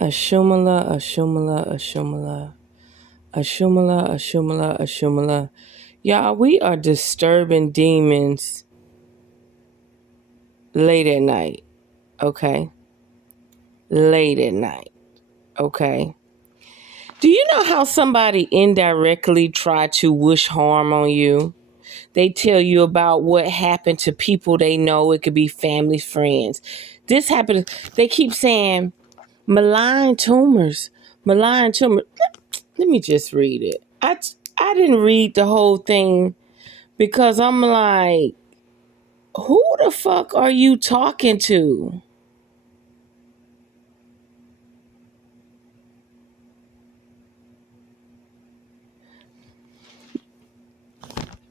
Ashumala, Ashumala, Ashumala. Ashumala, Ashumala, Ashumala. Y'all, we are disturbing demons late at night, okay? Late at night, okay? Do you know how somebody indirectly tried to wish harm on you? They tell you about what happened to people they know. It could be family, friends. This happened. They keep saying malign tumors, malign tumor. Let me just read it. I didn't read the whole thing because I'm like, who the fuck are you talking to?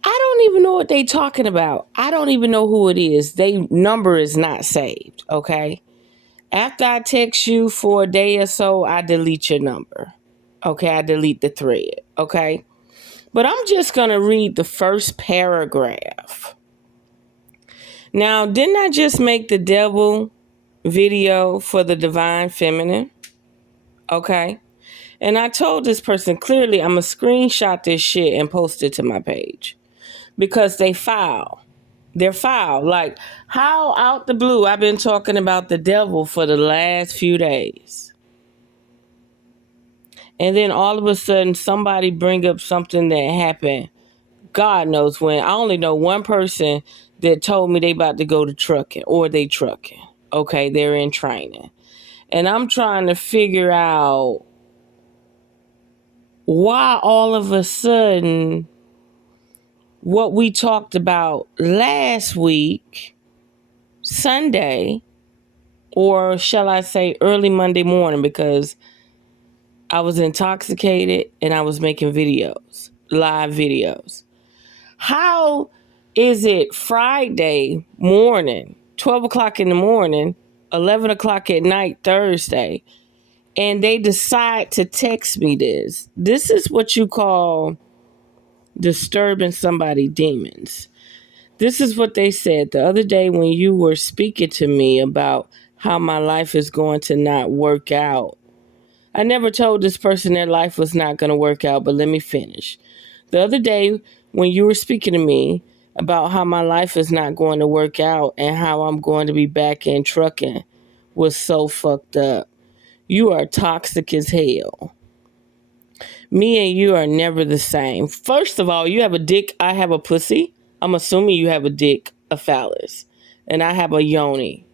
I don't even know what they talking about. I don't even know who it is. They number is not saved, okay? After I text you for a day or so, I delete your number. Okay, I delete the thread, okay? But I'm just going to read the first paragraph. Now, didn't I just make the devil video for the divine feminine? Okay. And I told this person clearly I'm going to screenshot this shit and post it to my page because they foul. They're foul. Like, how out the blue I've been talking about the devil for the last few days. And then all of a sudden somebody bring up something that happened. God knows when. I only know one person that told me they about to go to trucking or they trucking. Okay, they're in training. And I'm trying to figure out why all of a sudden what we talked about last week, Sunday, or shall I say early Monday morning, because I was intoxicated and I was making videos, live videos. How is it Friday morning, 12 o'clock in the morning, 11 o'clock at night, Thursday, and they decide to text me this? This is what you call disturbing somebody's demons. This is what they said the other day when you were speaking to me about how my life is going to not work out. I never told this person their life was not going to work out, but let me finish. The other day when you were speaking to me about how my life is not going to work out and how I'm going to be back in trucking was so fucked up. You are toxic as hell. Me and you are never the same. First of all, you have a dick, I have a pussy. I'm assuming you have a dick, a phallus, and I have a yoni.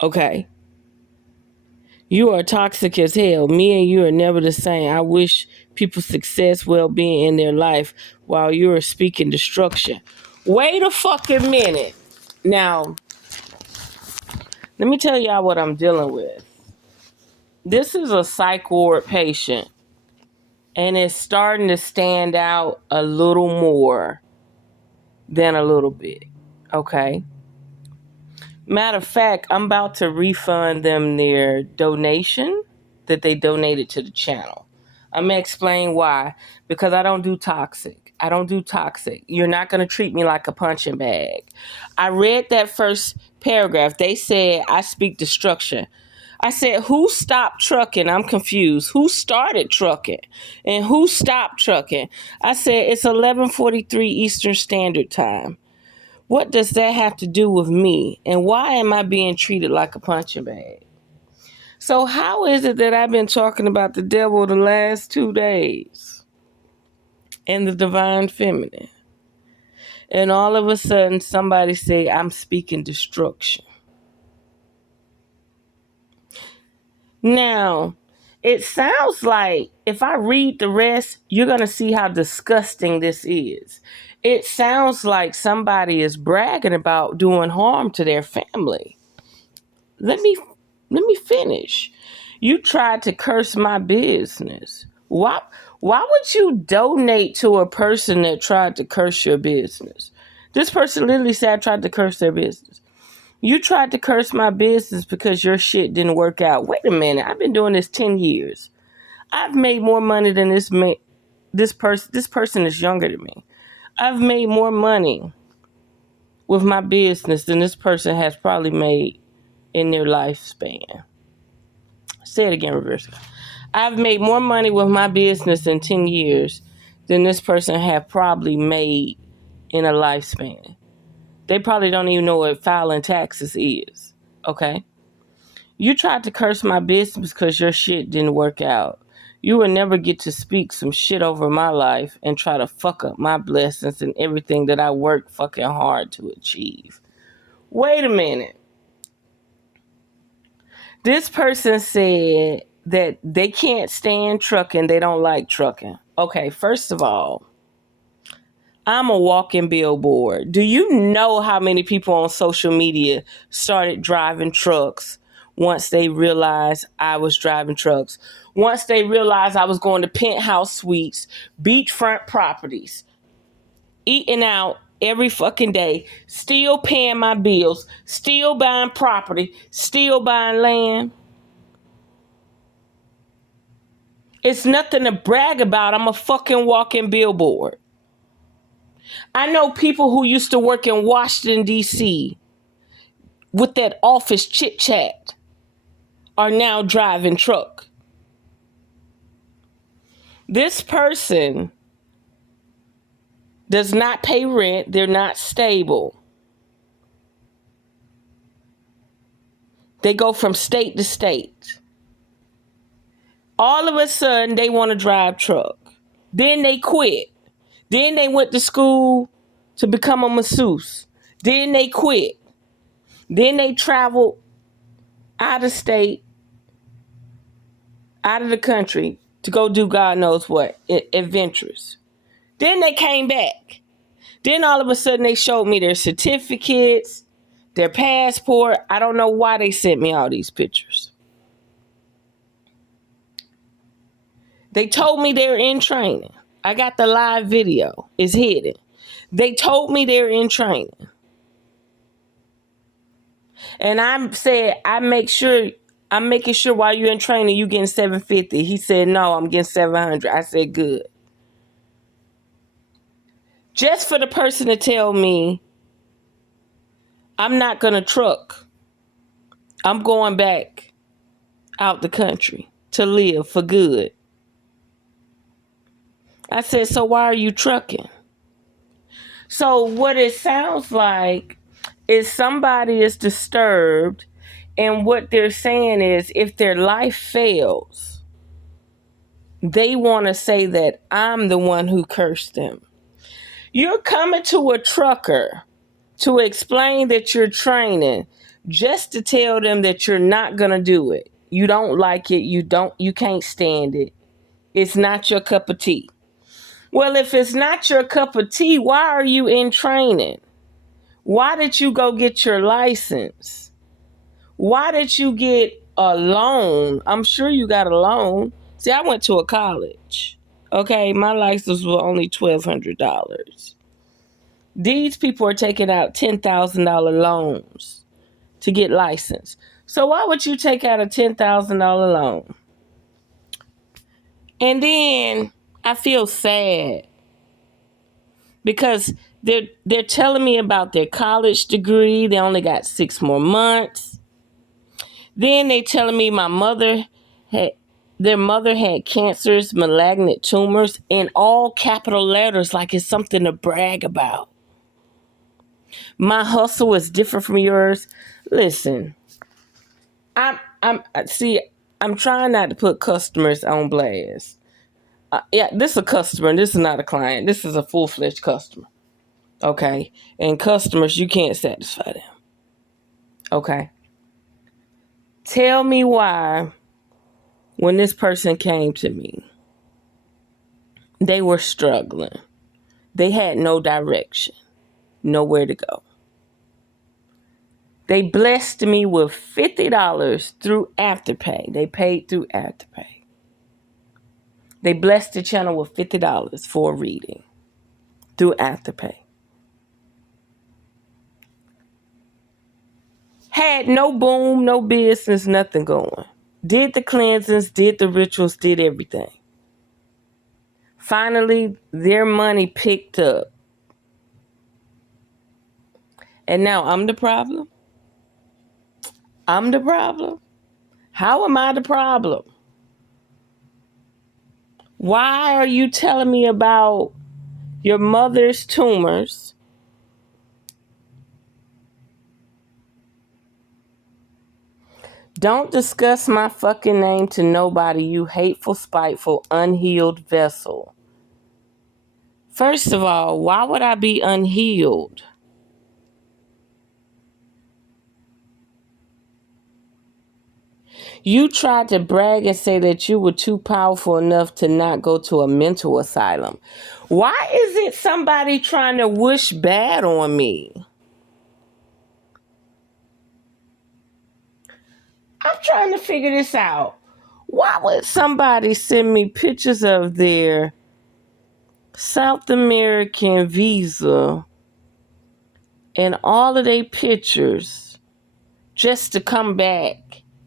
Okay. You are toxic as hell. Me and you are never the same. I wish people success, well-being in their life while you are speaking destruction. Wait a fucking minute. Now, let me tell y'all what I'm dealing with. This is a psych ward patient, and it's starting to stand out a little more than a little bit. Okay? Matter of fact, I'm about to refund them their donation that they donated to the channel. I'm going to explain why. Because I don't do toxic. I don't do toxic. You're not going to treat me like a punching bag. I read that first paragraph. They said, I speak destruction. I said, who stopped trucking? I'm confused. Who started trucking? And who stopped trucking? I said, it's 11:43 Eastern Standard Time. What does that have to do with me? And why am I being treated like a punching bag? So how is it that I've been talking about the devil the last 2 days and the divine feminine? And all of a sudden somebody say I'm speaking destruction. Now, it sounds like if I read the rest, you're going to see how disgusting this is. It sounds like somebody is bragging about doing harm to their family. Let me finish. You tried to curse my business. Why would you donate to a person that tried to curse your business? This person literally said I tried to curse their business. You tried to curse my business because your shit didn't work out. Wait a minute. I've been doing this 10 years. I've made more money than this person. This person is younger than me. I've made more money with my business than this person has probably made in their lifespan. Say it again, reverse. I've made more money with my business in 10 years than this person have probably made in a lifespan. They probably don't even know what filing taxes is. Okay? You tried to curse my business because your shit didn't work out. You will never get to speak some shit over my life and try to fuck up my blessings and everything that I worked fucking hard to achieve. Wait a minute. This person said that they can't stand trucking. They don't like trucking. Okay, first of all, I'm a walking billboard. Do you know how many people on social media started driving trucks once they realized I was driving trucks? Once they realized I was going to penthouse suites, beachfront properties, eating out every fucking day, still paying my bills, still buying property, still buying land. It's nothing to brag about. I'm a fucking walking billboard. I know people who used to work in Washington, D.C. with that office chit chat are now driving truck. This person does not pay rent. They're not stable. They go from state to state. All of a sudden, they want to drive truck. Then they quit. Then they went to school to become a masseuse. Then they quit. Then they traveled out of state, out of the country to go do God knows what, adventures. Then they came back. Then all of a sudden they showed me their certificates, their passport. I don't know why they sent me all these pictures. They told me they're in training. I got the live video. It's hidden. They told me they're in training. And I said, I'm making sure while you're in training, you getting $750. He said, no, I'm getting $700. I said, good. Just for the person to tell me, I'm not going to truck. I'm going back out the country to live for good. I said, so why are you trucking? So what it sounds like is somebody is disturbed, and what they're saying is if their life fails, they want to say that I'm the one who cursed them. You're coming to a trucker to explain that you're training just to tell them that you're not going to do it. You don't like it. You can't stand it. It's not your cup of tea. Well, if it's not your cup of tea, why are you in training? Why did you go get your license? Why did you get a loan? I'm sure you got a loan. See, I went to a college. Okay, my license was only $1,200. These people are taking out $10,000 loans to get licensed. So why would you take out a $10,000 loan? And then I feel sad because they're telling me about their college degree. They only got 6 more months. Then they telling me their mother had cancers, malignant tumors, in all capital letters, like it's something to brag about. My hustle is different from yours. Listen, I'm trying not to put customers on blast. This is a customer. This is not a client. This is a full-fledged customer. Okay, and customers, you can't satisfy them. Okay, tell me why when this person came to me, they were struggling. They had no direction, nowhere to go. They blessed me with $50 through Afterpay. They paid through Afterpay. They blessed the channel with $50 for a reading through Afterpay. Had no boom, no business, nothing going. Did the cleansings, did the rituals, did everything. Finally, their money picked up. And now I'm the problem? I'm the problem? How am I the problem? Why are you telling me about your mother's tumors? Don't discuss my fucking name to nobody, you hateful, spiteful, unhealed vessel. First of all, why would I be unhealed? You tried to brag and say that you were too powerful enough to not go to a mental asylum. Why isn't somebody trying to wish bad on me? I'm trying to figure this out. Why would somebody send me pictures of their South American visa and all of their pictures just to come back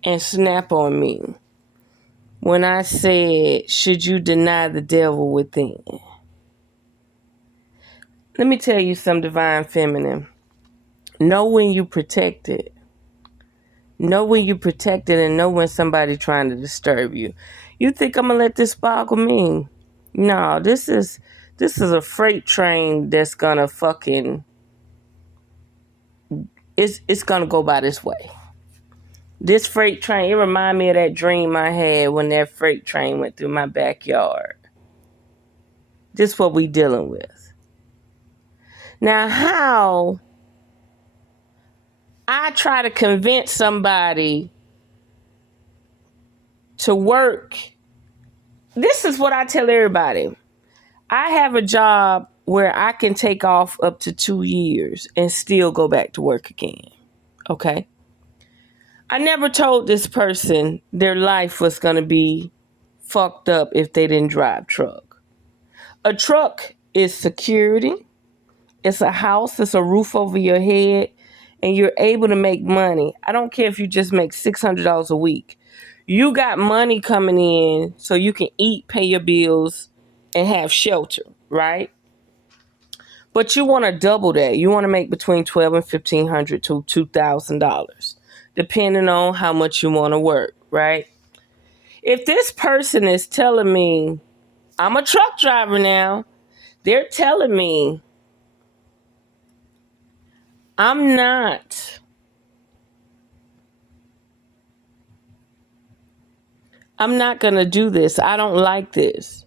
and snap on me when I said, should you deny the devil within? Let me tell you some divine feminine. Know when you protect it. Know when you protect it and know when somebody trying to disturb you. You think I'm going to let this boggle me? No, this is a freight train that's going to fucking... It's going to go by this way. This freight train, it reminded me of that dream I had when that freight train went through my backyard. This is what we dealing with. Now, how I try to convince somebody to work, this is what I tell everybody. I have a job where I can take off up to 2 years and still go back to work again. Okay? I never told this person their life was going to be fucked up if they didn't drive truck. A truck is security. It's a house. It's a roof over your head. And you're able to make money. I don't care if you just make $600 a week. You got money coming in so you can eat, pay your bills, and have shelter, right? But you want to double that. You want to make between $1,200 and $1,500 to $2,000, depending on how much you want to work, right? If this person is telling me, I'm a truck driver now, they're telling me I'm not going to do this. I don't like this.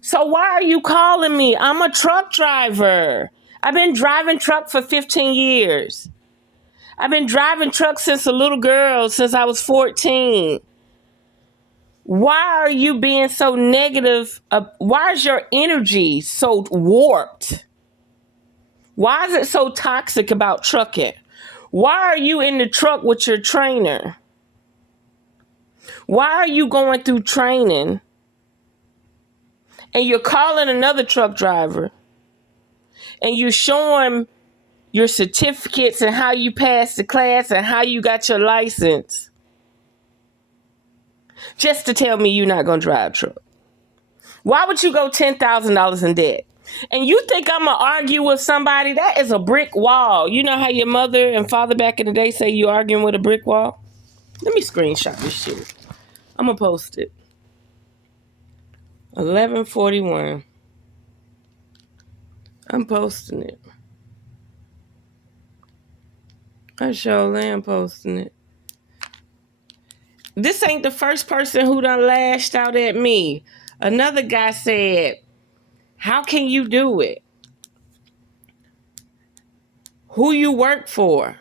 So why are you calling me? I'm a truck driver. I've been driving truck for 15 years. I've been driving truck since a little girl, since I was 14. Why are you being so negative? Why is your energy so warped? Why is it so toxic about trucking? Why are you in the truck with your trainer? Why are you going through training and you're calling another truck driver and you show him your certificates and how you passed the class and how you got your license just to tell me you're not going to drive a truck? Why would you go $10,000 in debt? And you think I'm going to argue with somebody? That is a brick wall. You know how your mother and father back in the day say you arguing with a brick wall? Let me screenshot this shit. I'm going to post it. 11:41. I'm posting it. I sure am posting it. This ain't the first person who done lashed out at me. Another guy said, how can you do it? Who you work for?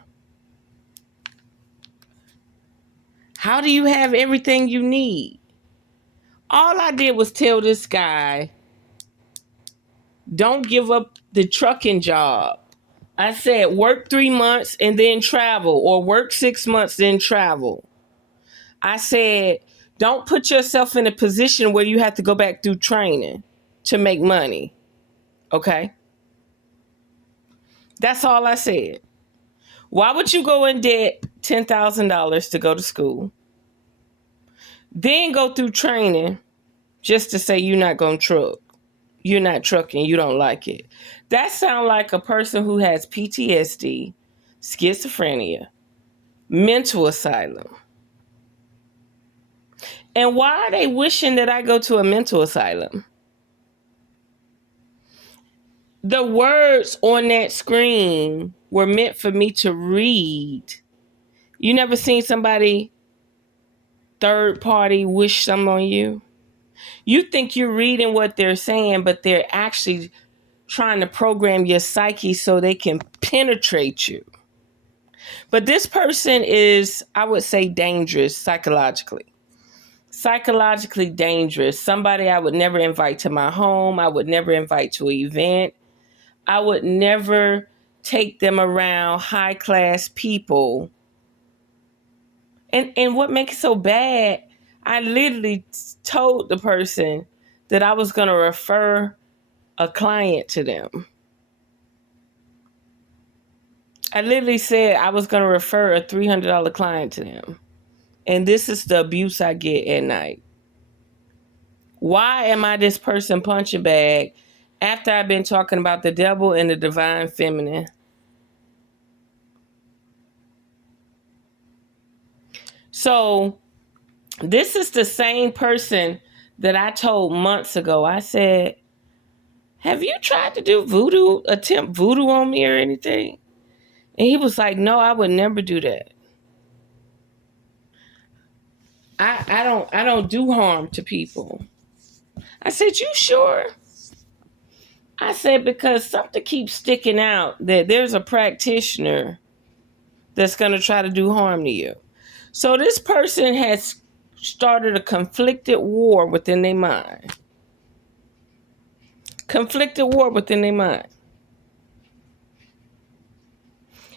How do you have everything you need? All I did was tell this guy, don't give up the trucking job. I said, work 3 months and then travel, or work 6 months, then travel. I said, don't put yourself in a position where you have to go back through training to make money. Okay? That's all I said. Why would you go in debt $10,000 to go to school, then go through training just to say you're not going to truck? You're not trucking. You don't like it. That sounds like a person who has PTSD, schizophrenia, mental asylum. And why are they wishing that I go to a mental asylum? The words on that screen were meant for me to read. You never seen somebody third party wish something on you? You think you're reading what they're saying, but they're actually trying to program your psyche so they can penetrate you. But this person is, I would say, dangerous psychologically. Psychologically dangerous. Somebody I would never invite to my home. I would never invite to an event. I would never take them around high class people. And what makes it so bad, I literally told the person that I was going to refer a client to them. I literally said I was going to refer a $300 client to them. And this is the abuse I get at night. Why am I this person punching bag after I've been talking about the devil and the divine feminine? So this is the same person that I told months ago. I said, have you tried to do attempt voodoo on me or anything? And he was like, no, I would never do that. I don't do harm to people. I said, you sure? I said, because something keeps sticking out that there's a practitioner that's going to try to do harm to you. So this person has started a conflicted war within their mind. Conflicted war within their mind.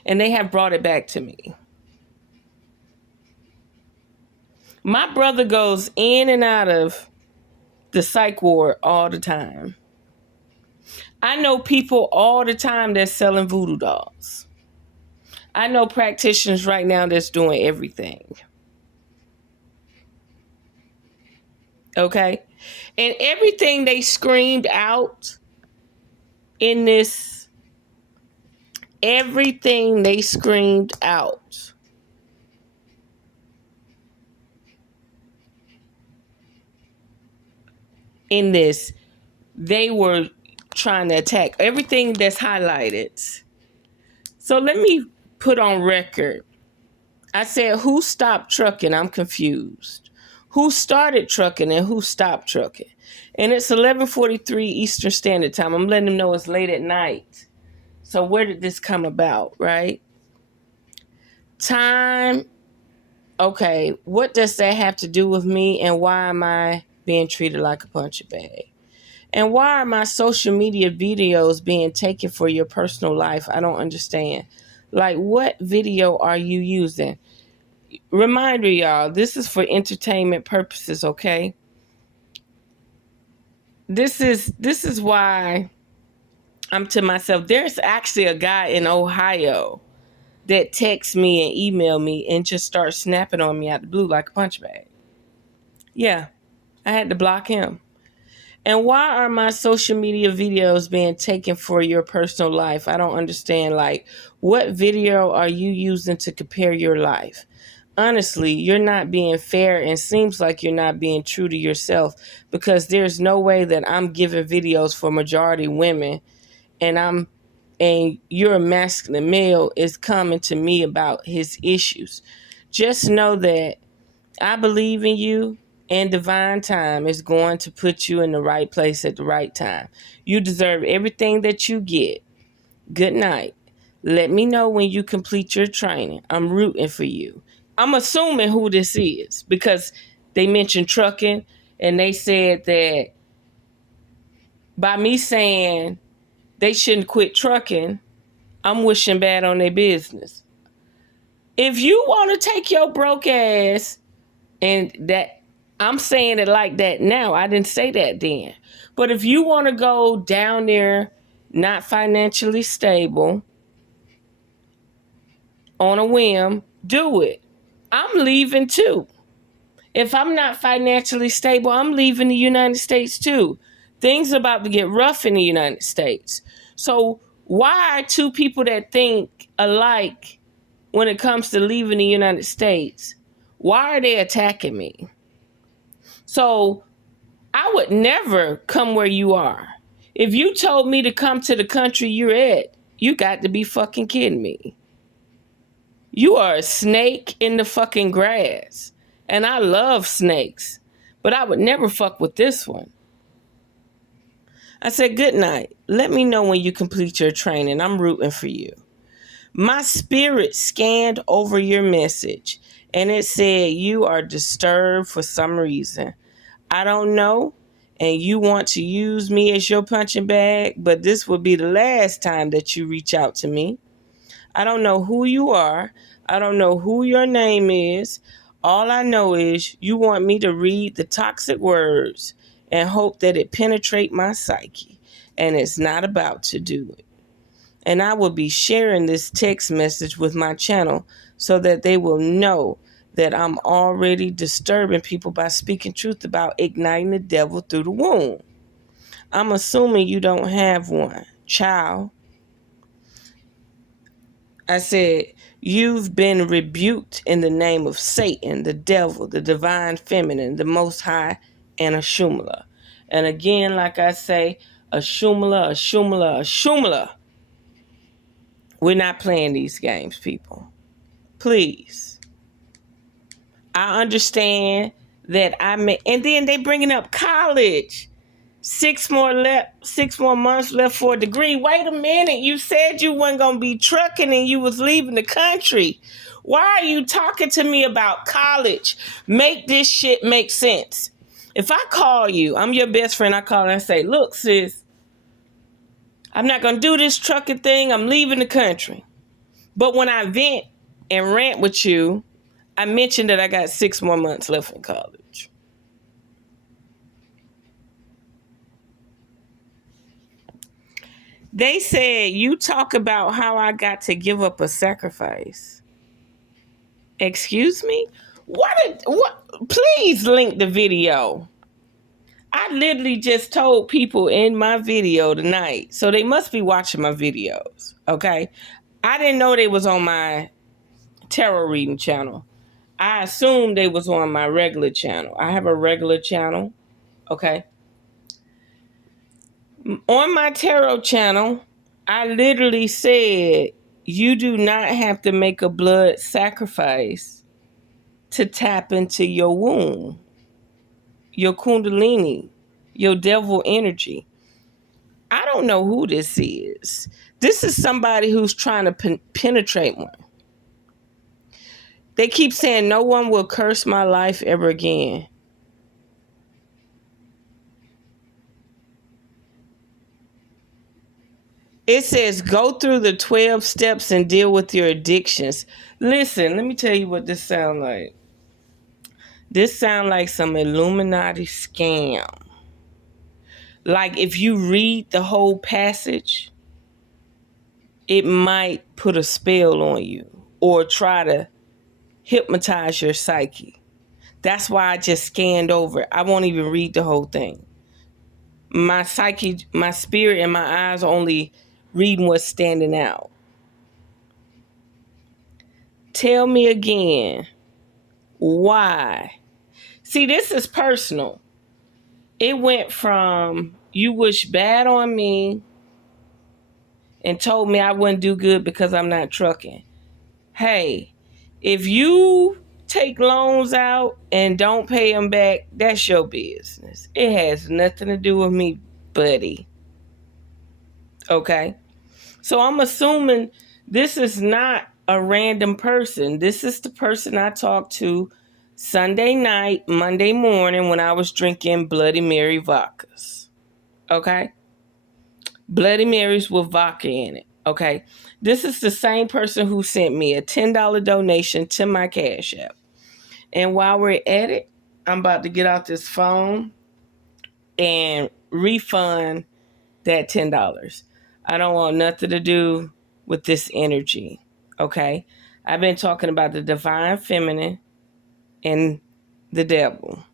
And they have brought it back to me. My brother goes in and out of the psych ward all the time. I know people all the time that's selling voodoo dolls. I know practitioners right now that's doing everything. Okay? And everything they screamed out in this, everything they screamed out in this, they were trying to attack everything that's highlighted. So let me put on record. I said, who stopped trucking? I'm confused. Who started trucking and who stopped trucking? And it's 11:43 Eastern Standard Time. I'm letting them know it's late at night. So where did this come about, right? Time. Okay, what does that have to do with me, and why am I being treated like a punching bag? And why are my social media videos being taken for your personal life? I don't understand. Like, what video are you using? Reminder, y'all, this is for entertainment purposes, okay? This is why I'm to myself. There's actually a guy in Ohio that texts me and email me and just starts snapping on me out the blue like a punch bag. Yeah, I had to block him. And why are my social media videos being taken for your personal life? I don't understand. Like, what video are you using to compare your life? Honestly, you're not being fair, and seems like you're not being true to yourself, because there's no way that I'm giving videos for majority women and you're a masculine male is coming to me about his issues. Just know that I believe in you, and divine time is going to put you in the right place at the right time. You deserve everything that you get. Good night. Let me know when you complete your training. I'm rooting for you. I'm assuming who this is because they mentioned trucking, and they said that by me saying they shouldn't quit trucking, I'm wishing bad on their business. If you want to take your broke ass, and that I'm saying it like that now, I didn't say that then. But if you want to go down there, not financially stable, on a whim, do it. I'm leaving too. If I'm not financially stable, I'm leaving the United States too. Things are about to get rough in the United States. So why are two people that think alike when it comes to leaving the United States, why are they attacking me? So I would never come where you are. If you told me to come to the country you're at, you got to be fucking kidding me. You are a snake in the fucking grass. And I love snakes, but I would never fuck with this one. I said, good night. Let me know when you complete your training. I'm rooting for you. My spirit scanned over your message and it said you are disturbed for some reason. I don't know, and you want to use me as your punching bag, but this will be the last time that you reach out to me. I don't know who you are. I don't know who your name is. All I know is you want me to read the toxic words and hope that it penetrate my psyche, and it's not about to do it. And I will be sharing this text message with my channel so that they will know that I'm already disturbing people by speaking truth about igniting the devil through the womb. I'm assuming you don't have one. Child. I said, you've been rebuked in the name of Satan, the devil, the divine feminine, the most high, and Ashumala. And again, like I say, Ashumala, Ashumala, Ashumala. We're not playing these games, people. Please. I understand that and then they bringing up college. 6 more months left for a degree. Wait a minute. You said you weren't going to be trucking and you was leaving the country. Why are you talking to me about college? Make this shit make sense. If I call you, I'm your best friend, I call and I say, look, sis, I'm not going to do this trucking thing. I'm leaving the country. But when I vent and rant with you, I mentioned that I got 6 more months left in college. They said, you talk about how I got to give up a sacrifice. Excuse me? What? Please link the video. I literally just told people in my video tonight, so they must be watching my videos, okay? I didn't know they was on my tarot reading channel. I assumed they was on my regular channel. I have a regular channel, okay? On my tarot channel, I literally said, you do not have to make a blood sacrifice to tap into your womb, your kundalini, your devil energy. I don't know who this is. This is somebody who's trying to penetrate one. They keep saying no one will curse my life ever again. It says go through the 12 steps and deal with your addictions. Listen, let me tell you what this sounds like. This sounds like some Illuminati scam. Like if you read the whole passage, it might put a spell on you or try to hypnotize your psyche. That's why I just scanned over. I won't even read the whole thing. My psyche, my spirit, and my eyes are only reading what's standing out. Tell me again, why? See, this is personal. It went from you wish bad on me and told me I wouldn't do good because I'm not trucking. Hey, if you take loans out and don't pay them back, that's your business. It has nothing to do with me, buddy. Okay? So I'm assuming this is not a random person. This is the person I talked to Sunday night, Monday morning when I was drinking Bloody Mary vodkas. Okay? Bloody Marys with vodka in it. Okay? This is the same person who sent me a $10 donation to my Cashap. And while we're at it, I'm about to get out this phone and refund that $10. I don't want nothing to do with this energy. Okay? I've been talking about the divine feminine and the devil.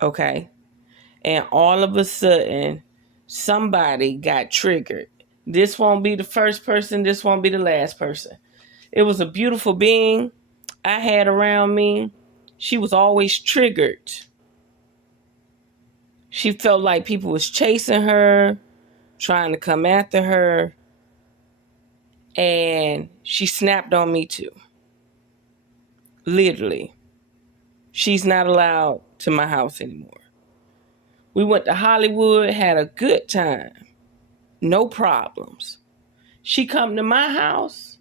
Okay? And all of a sudden, somebody got triggered. This won't be the first person. This won't be the last person. It was a beautiful being I had around me. She was always triggered. She felt like people was chasing her, trying to come after her, and she snapped on me too. Literally. She's not allowed to my house anymore. We went to Hollywood, had a good time. No problems. She come to my house,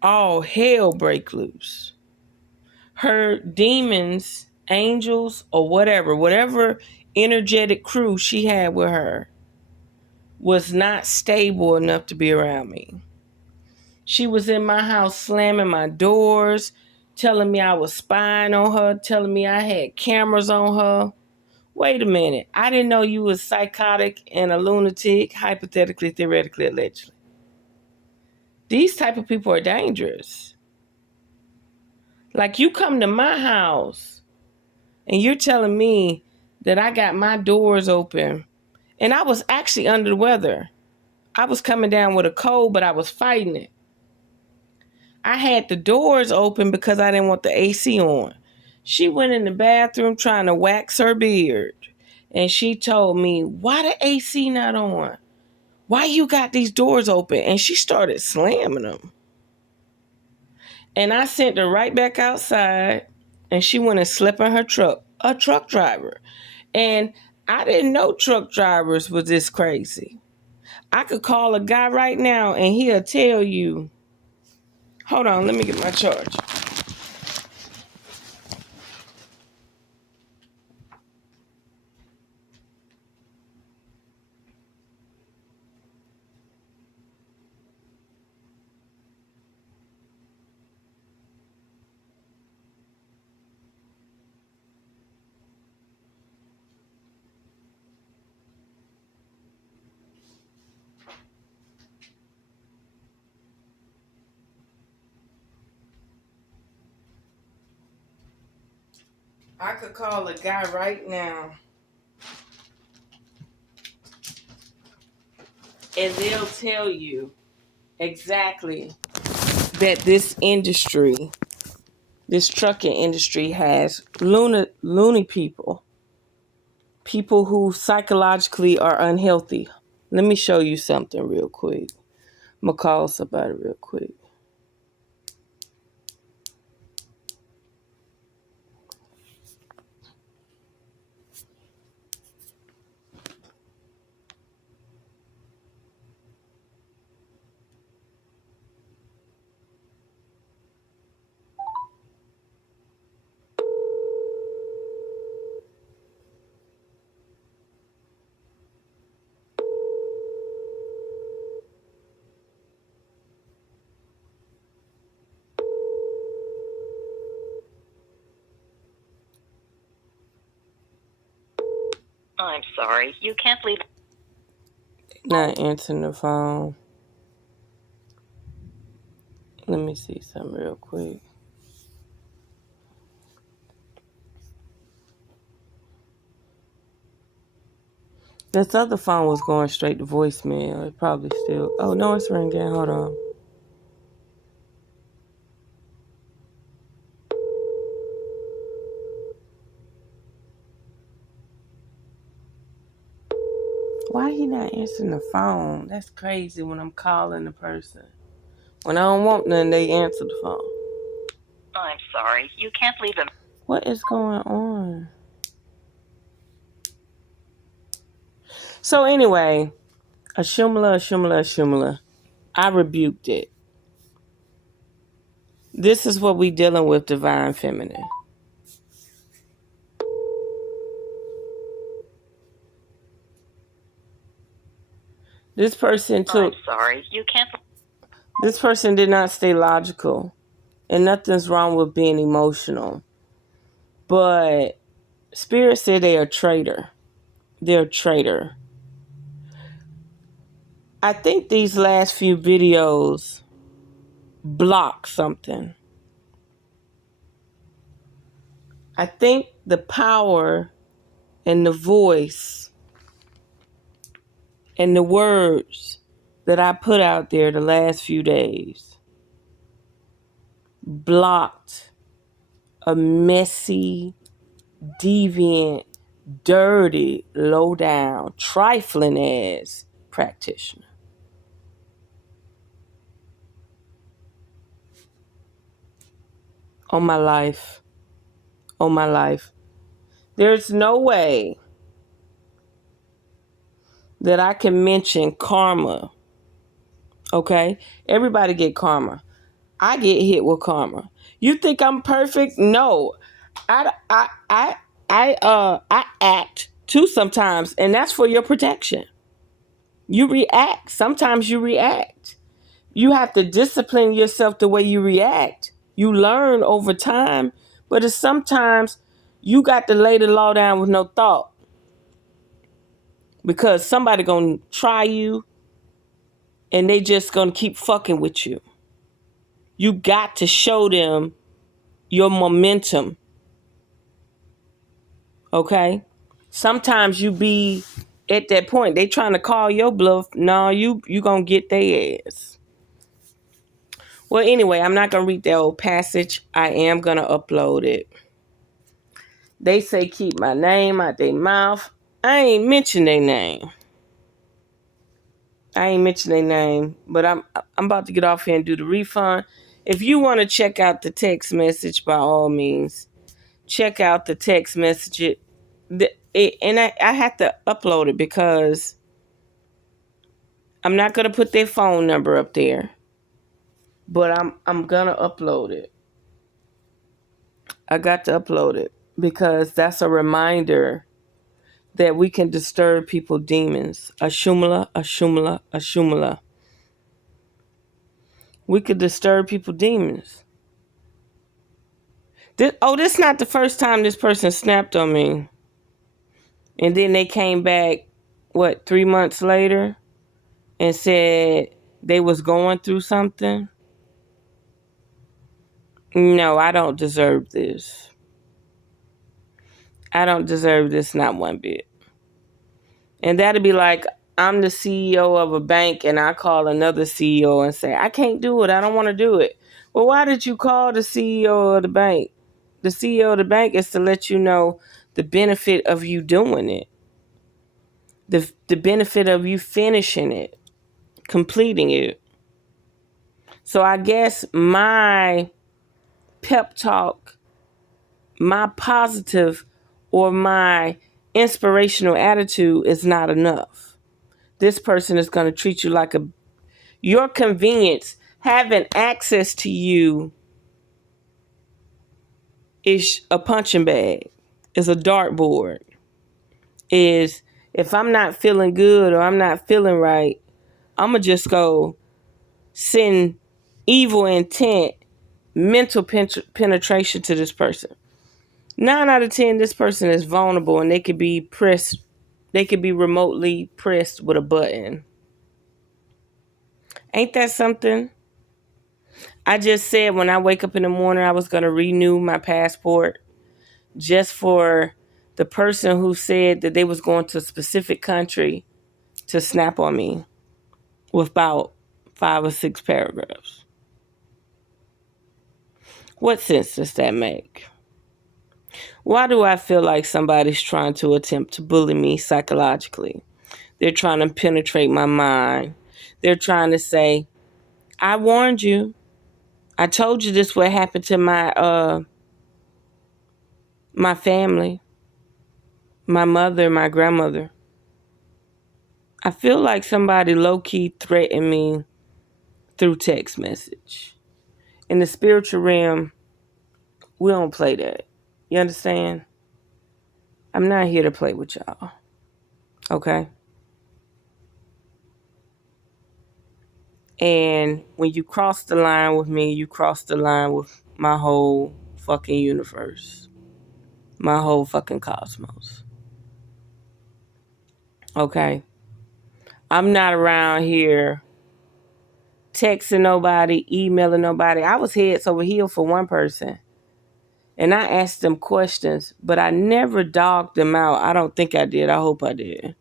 all hell break loose. Her demons, angels, or whatever energetic crew she had with her was not stable enough to be around me. She was in my house slamming my doors, telling me I was spying on her, telling me I had cameras on her. Wait a minute. I didn't know you was psychotic and a lunatic, hypothetically, theoretically, allegedly. These type of people are dangerous. Like, you come to my house and you're telling me that I got my doors open, and I was actually under the weather. I was coming down with a cold, but I was fighting it. I had the doors open because I didn't want the AC on. She went in the bathroom trying to wax her beard, and she told me, why the AC not on? Why you got these doors open? And she started slamming them. And I sent her right back outside, and she went and slept in her truck, a truck driver. And I didn't know truck drivers was this crazy. I could call a guy right now and he'll tell you, hold on, let me get my charge. I could call a guy right now and they'll tell you exactly that this industry, this trucking industry has loony people who psychologically are unhealthy. Let me show you something real quick. I'm going to call somebody real quick. I'm sorry, you can't leave. Not answering the phone. Let me see something real quick. This other phone was going straight to voicemail. It probably still... Oh, no, it's ringing. Hold on. Why he not answering the phone? That's crazy when I'm calling the person. When I don't want none, they answer the phone. I'm sorry, you can't leave them. What is going on? So anyway, Ashumala. I rebuked it. This is what we dealing with, divine feminine. This person took... I'm sorry, you can't. This person did not stay logical. And nothing's wrong with being emotional. But Spirit said they are a traitor. They're a traitor. I think these last few videos block something. I think the power and the voice and the words that I put out there the last few days blocked a messy, deviant dirty, low down, trifling ass practitioner. On my life. On my life. There's no way that I can mention karma. Okay? Everybody get karma. I get hit with karma. You think I'm perfect? No. I act too sometimes, and that's for your protection. You react. Sometimes you react. You have to discipline yourself the way you react. You learn over time, but it's sometimes you got to lay the law down with no thought because somebody gonna try you and they just gonna keep fucking with you. You got to show them your momentum. Okay? Sometimes you be at that point, they trying to call your bluff. No, you gonna get their ass. Well, anyway, I'm not gonna read that old passage. I am gonna upload it. They say keep my name out their mouth. I ain't mention their name. But I'm about to get off here and do the refund. If you want to check out the text message, by all means, check out the text message. And I have to upload it because I'm not gonna put their phone number up there, but I'm gonna upload it. I got to upload it because that's a reminder that we can disturb people's demons. Ashumala, Ashumala, Ashumala. We could disturb people's demons. This is not the first time this person snapped on me. And then they came back, 3 months later and said they was going through something? No, I don't deserve this. I don't deserve this, not one bit. And that'd be like, I'm the CEO of a bank and I call another CEO and say, I can't do it. I don't want to do it. Well, why did you call the CEO of the bank? The CEO of the bank is to let you know the benefit of you doing it. The benefit of you finishing it, completing it. So I guess my pep talk, my positive or my inspirational attitude is not enough. This person is going to treat you like your convenience, having access to you is a punching bag, is a dartboard. Is if I'm not feeling good or I'm not feeling right, I'm going to just go send evil intent, mental penetration to this person. 9 out of 10, this person is vulnerable and they could be pressed. They could be remotely pressed with a button. Ain't that something? I just said when I wake up in the morning, I was going to renew my passport just for the person who said that they was going to a specific country to snap on me with about 5 or 6 paragraphs. What sense does that make? Why do I feel like somebody's trying to attempt to bully me psychologically? They're trying to penetrate my mind. They're trying to say, I warned you. I told you this would happen to my family, my mother, my grandmother. I feel like somebody low-key threatened me through text message. In the spiritual realm, we don't play that. You understand? I'm not here to play with y'all. Okay? And when you cross the line with me, you cross the line with my whole fucking universe. My whole fucking cosmos. Okay? I'm not around here texting nobody, emailing nobody. I was heads over heels for one person. And I asked them questions, but I never dogged them out. I don't think I did. I hope I did.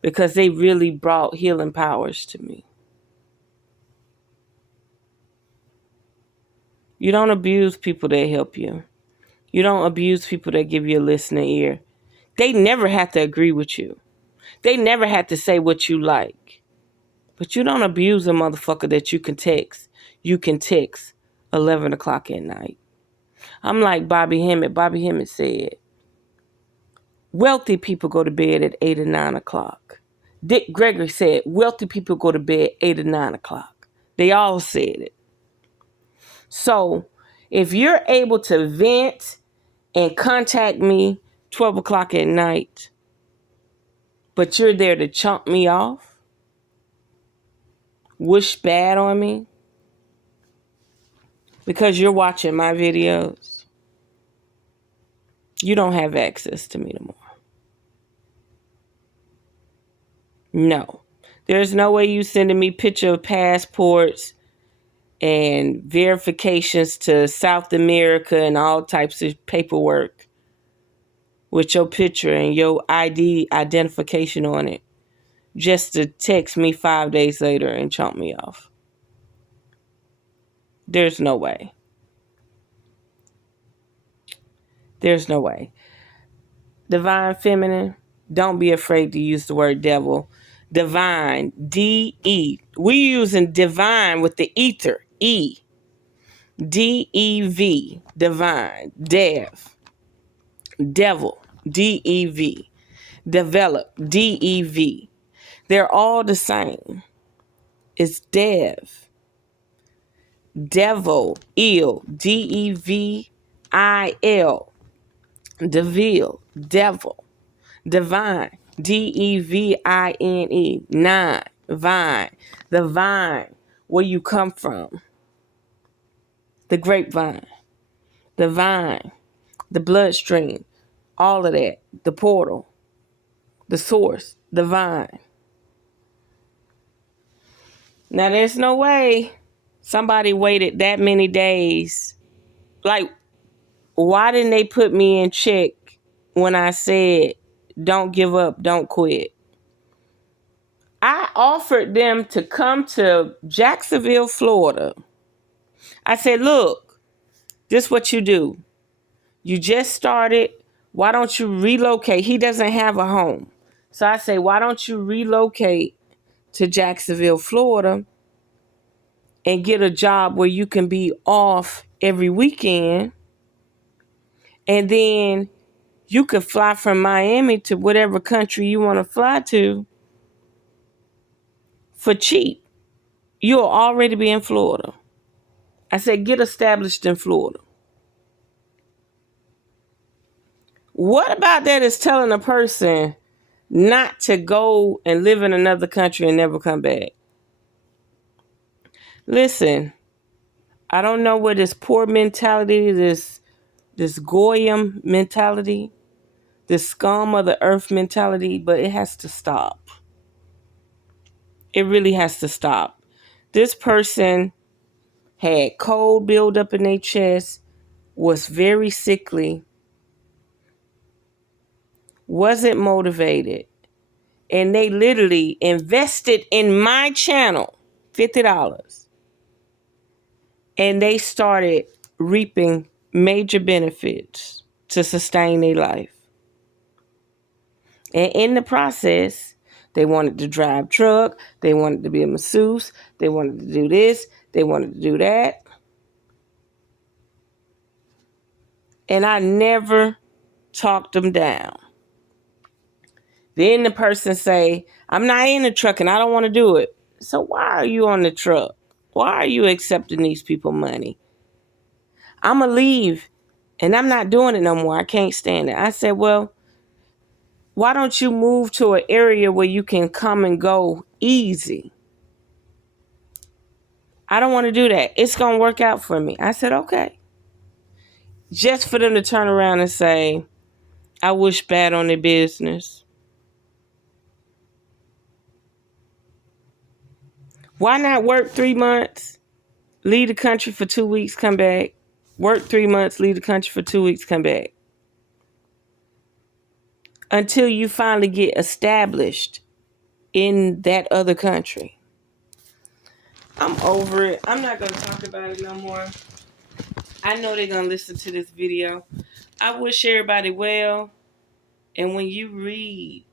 Because they really brought healing powers to me. You don't abuse people that help you. You don't abuse people that give you a listening ear. They never have to agree with you. They never have to say what you like. But you don't abuse a motherfucker that you can text. You can text 11 o'clock at night. I'm like Bobby Hemmett. Bobby Hemmett said, wealthy people go to bed at 8 or 9 o'clock. Dick Gregory said, wealthy people go to bed 8 or 9 o'clock. They all said it. So if you're able to vent and contact me 12 o'clock at night, but you're there to chump me off, wish bad on me, because you're watching my videos, you don't have access to me no more. No. There's no way you sending me picture of passports and verifications to South America and all types of paperwork with your picture and your ID identification on it just to text me 5 days later and chomp me off. There's no way. There's no way. Divine Feminine, don't be afraid to use the word devil. Divine, D-E. We using divine with the ether, E. D-E-V, divine, dev. Devil, D-E-V. Develop, D-E-V. They're all the same. It's dev. Devil, ill, D-E-V-I-L. Devil, devil. Divine, D-E-V-I-N-E. Nine, vine. The vine, where you come from. The grapevine. The vine. The bloodstream. All of that. The portal. The source. The vine. Now, there's no way somebody waited that many days. Like, why didn't they put me in check when I said, don't give up, don't quit? I offered them to come to Jacksonville, Florida. I said, look, this is what you do. You just started. Why don't you relocate? He doesn't have a home. So I say, why don't you relocate to Jacksonville, Florida and get a job where you can be off every weekend? And then you could fly from Miami to whatever country you want to fly to for cheap. You'll already be in Florida. I said, get established in Florida. What about that is telling a person not to go and live in another country and never come back? Listen, I don't know where this poor mentality, this Goyim mentality, this scum of the earth mentality, but it has to stop. It really has to stop. This person had cold build up in their chest, was very sickly, wasn't motivated, and they literally invested in my channel $50, and they started reaping major benefits to sustain their life. And in the process, they wanted to drive truck, they wanted to be a masseuse, they wanted to do this, they wanted to do that. And I never talked them down. Then the person say, I'm not in the truck and I don't want to do it. So why are you on the truck? Why are you accepting these people money? I'm going to leave and I'm not doing it no more. I can't stand it. I said, well, why don't you move to an area where you can come and go easy? I don't want to do that. It's going to work out for me. I said, okay. Just for them to turn around and say, I wish bad on their business. Why not work 3 months, leave the country for 2 weeks, come back? Work 3 months, leave the country for 2 weeks, come back. Until you finally get established in that other country. I'm over it. I'm not going to talk about it no more. I know they're going to listen to this video. I wish everybody well. And when you read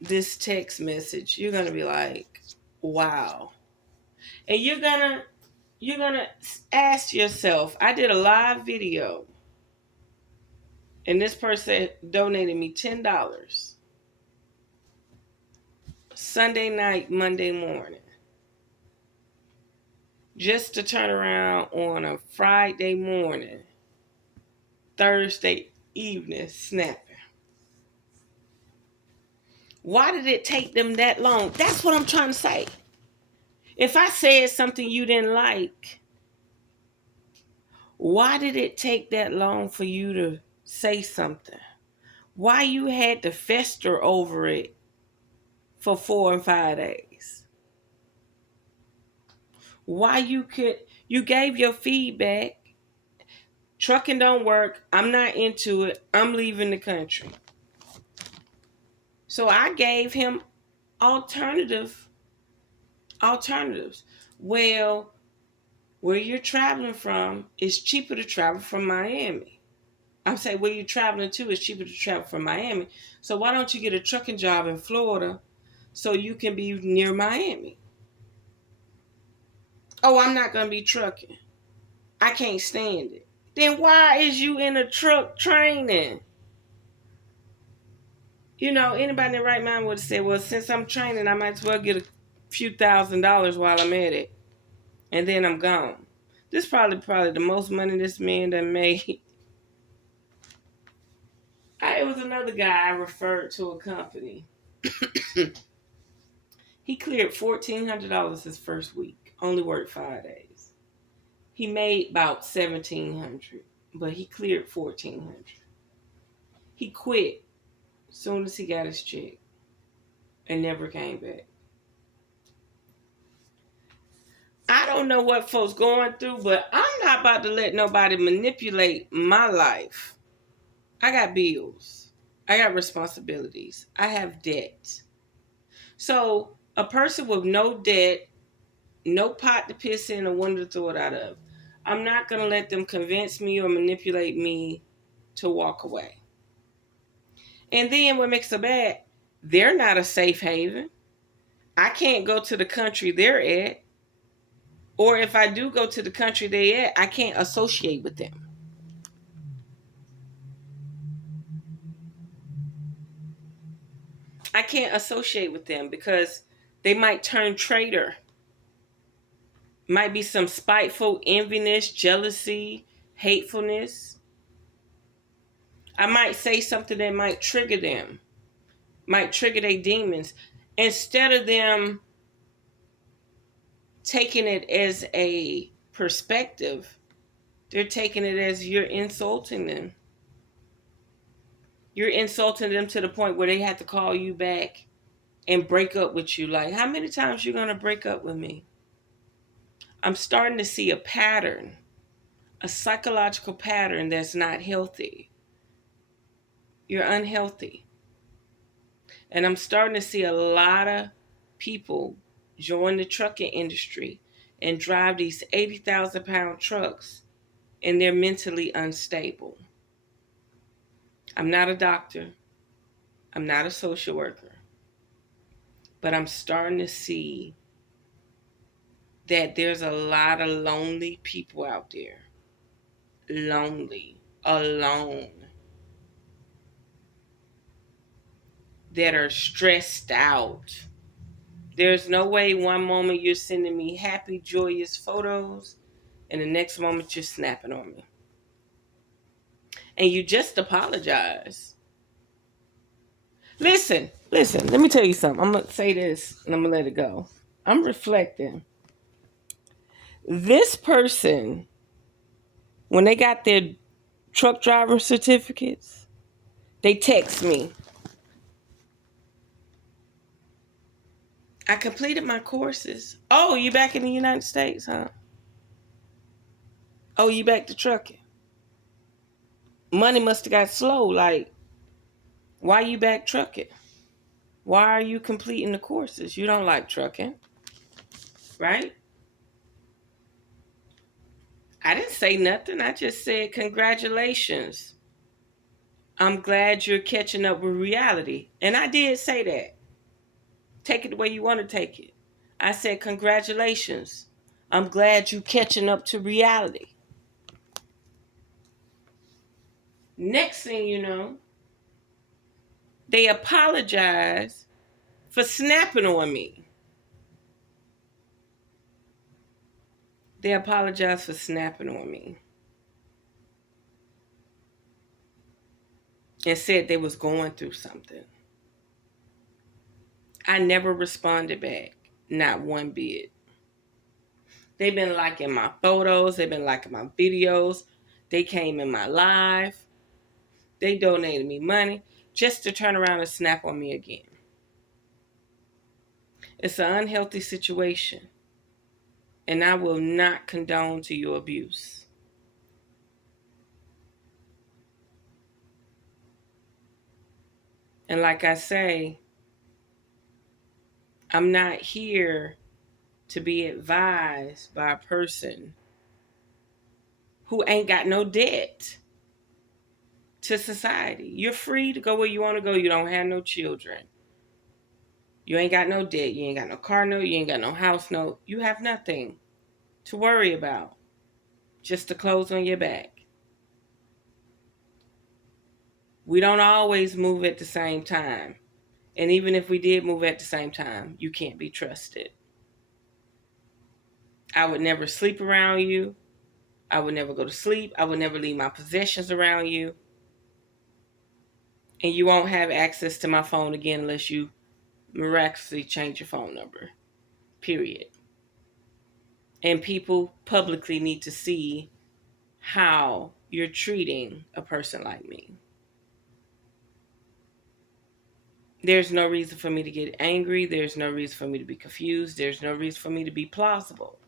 this text message, you're going to be like, wow. And you're going to ask yourself, I did a live video and this person donated me $10 Sunday night, Monday morning, just to turn around on a Friday morning, Thursday evening snapping. Why did it take them that long? That's what I'm trying to say. If I said something you didn't like, why did it take that long for you to say something? Why you had to fester over it for 4 and 5 days? Why you gave your feedback. Trucking don't work. I'm not into it. I'm leaving the country. So I gave him alternatives. Well, where you're traveling from, it's cheaper to travel from Miami. I'm saying where you're traveling to, it's cheaper to travel from Miami. So why don't you get a trucking job in Florida so you can be near Miami? Oh, I'm not going to be trucking. I can't stand it. Then why is you in a truck training? You know, anybody in their right mind would have said, well, since I'm training, I might as well get a few $1,000s while I'm at it. And then I'm gone. This is probably the most money this man done made. It was another guy I referred to a company. He cleared $1,400 his first week. Only worked 5 days. He made about $1,700, but he cleared $1,400. He quit as soon as he got his check and never came back. I don't know what folks going through, but I'm not about to let nobody manipulate my life. I got bills. I got responsibilities. I have debt. So a person with no debt, no pot to piss in or one to throw it out of, I'm not going to let them convince me or manipulate me to walk away. And then what makes it bad, they're not a safe haven. I can't go to the country they're at. Or if I do go to the country they're at, I can't associate with them. I can't associate with them because they might turn traitor. Might be some spiteful enviness, jealousy, hatefulness. I might say something that might trigger them, might trigger their demons. Instead of them taking it as a perspective, they're taking it as you're insulting them. You're insulting them to the point where they have to call you back and break up with you. Like, how many times you gonna break up with me? I'm starting to see a pattern, a psychological pattern that's not healthy. You're unhealthy. And I'm starting to see a lot of people join the trucking industry and drive these 80,000-pound trucks, and they're mentally unstable. I'm not a doctor. I'm not a social worker. But I'm starting to see that there's a lot of lonely people out there. Lonely, alone, that are stressed out. There's no way one moment you're sending me happy, joyous photos, and the next moment you're snapping on me. And you just apologize. Listen, let me tell you something. I'm going to say this and I'm going to let it go. I'm reflecting. This person, when they got their truck driver certificates, they text me. I completed my courses. Oh, you back in the United States, huh? Oh, you back to trucking. Money must have got slow. Like, why you back trucking? Why are you completing the courses? You don't like trucking, right? I didn't say nothing. I just said congratulations. I'm glad you're catching up with reality. And I did say that. Take it the way you want to take it. I said, congratulations. I'm glad you're catching up to reality. Next thing you know, they apologize for snapping on me. They apologized for snapping on me. And said they was going through something. I never responded back. Not one bit. They've been liking my photos. They've been liking my videos. They came in my live. They donated me money just to turn around and snap on me again. It's an unhealthy situation. And I will not condone to your abuse. And like I say, I'm not here to be advised by a person who ain't got no debt to society. You're free to go where you want to go. You don't have no children. You ain't got no debt. You ain't got no car note. You ain't got no house note. You have nothing to worry about. Just the clothes on your back. We don't always move at the same time. And even if we did move at the same time, you can't be trusted. I would never sleep around you. I would never go to sleep. I would never leave my possessions around you. And you won't have access to my phone again unless you miraculously change your phone number. Period. And people publicly need to see how you're treating a person like me. There's no reason for me to get angry. There's no reason for me to be confused. There's no reason for me to be plausible.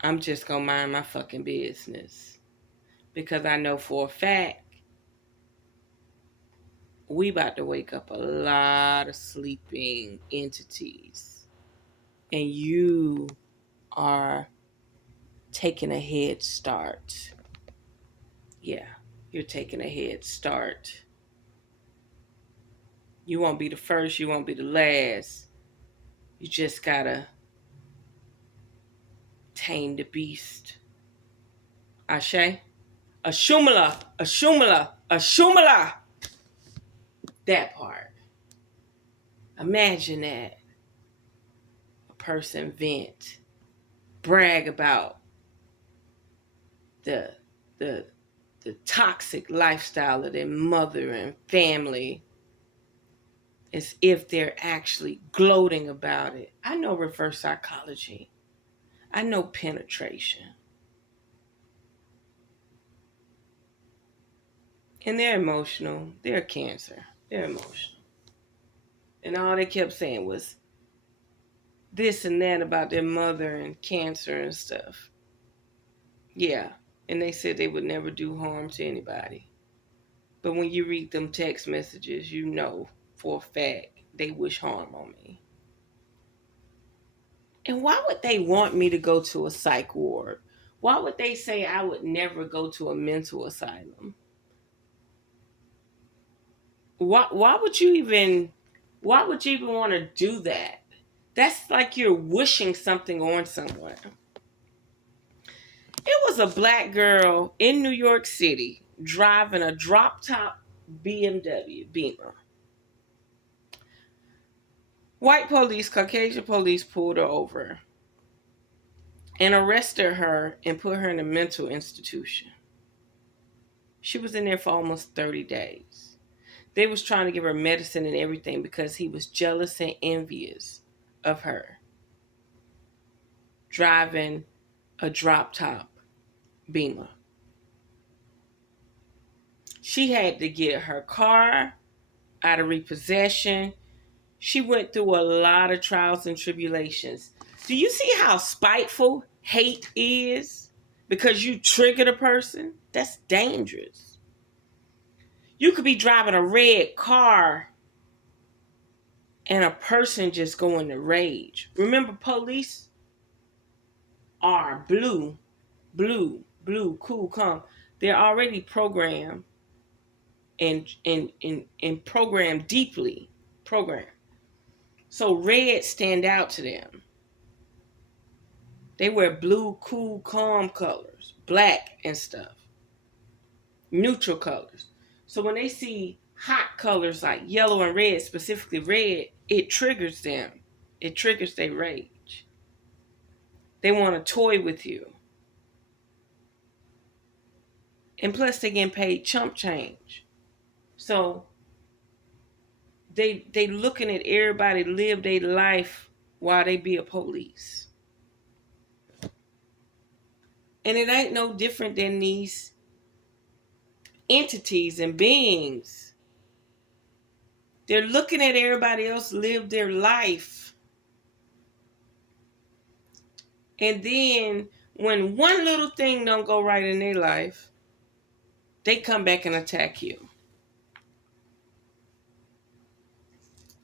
I'm just gonna mind my fucking business. Because I know for a fact we about to wake up a lot of sleeping entities. And you are taking a head start. Yeah, you're taking a head start. You won't be the first, you won't be the last. You just gotta tame the beast. Ashe? Ashumala, Ashumala, Ashumala. That part. Imagine that. A person vent, brag about the toxic lifestyle of their mother and family as if they're actually gloating about it. I know reverse psychology. I know penetration. And they're emotional. They're cancer. They're emotional. And all they kept saying was this and that about their mother and cancer and stuff. Yeah. And they said they would never do harm to anybody. But when you read them text messages, you know for a fact they wish harm on me. And why would they want me to go to a psych ward? Why would they say I would never go to a mental asylum? Why would you even want to do that? That's like you're wishing something on someone. It was a black girl in New York City driving a drop top BMW Beamer. White police, Caucasian police pulled her over and arrested her and put her in a mental institution. She was in there for almost 30 days. They was trying to give her medicine and everything because he was jealous and envious of her driving a drop top Beamer. She had to get her car out of repossession. She went through a lot of trials and tribulations. Do you see how spiteful hate is? Because you triggered a person? That's dangerous. You could be driving a red car and a person just go into rage. Remember, police are blue, cool, calm. They're already programmed and programmed deeply. Programmed. So red stand out to them. They wear blue, cool, calm colors, black and stuff, neutral colors. So when they see hot colors like yellow and red, specifically red, it triggers them. It triggers their rage. They want to toy with you. And plus they getting paid chump change. So they looking at everybody live their life while they be a police. And it ain't no different than these entities and beings. They're looking at everybody else live their life. And then when one little thing don't go right in their life, they come back and attack you.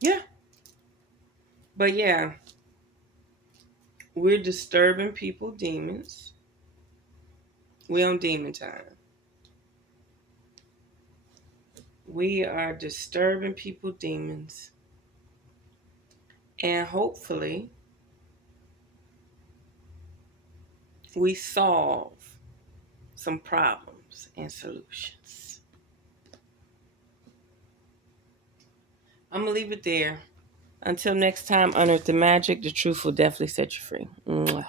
Yeah. But yeah, we're disturbing people, demons. We on demon time. We are disturbing people, demons. And hopefully we solve some problems and solutions. I'm going to leave it there. Until next time, unearth the magic. The truth will definitely set you free. Mwah.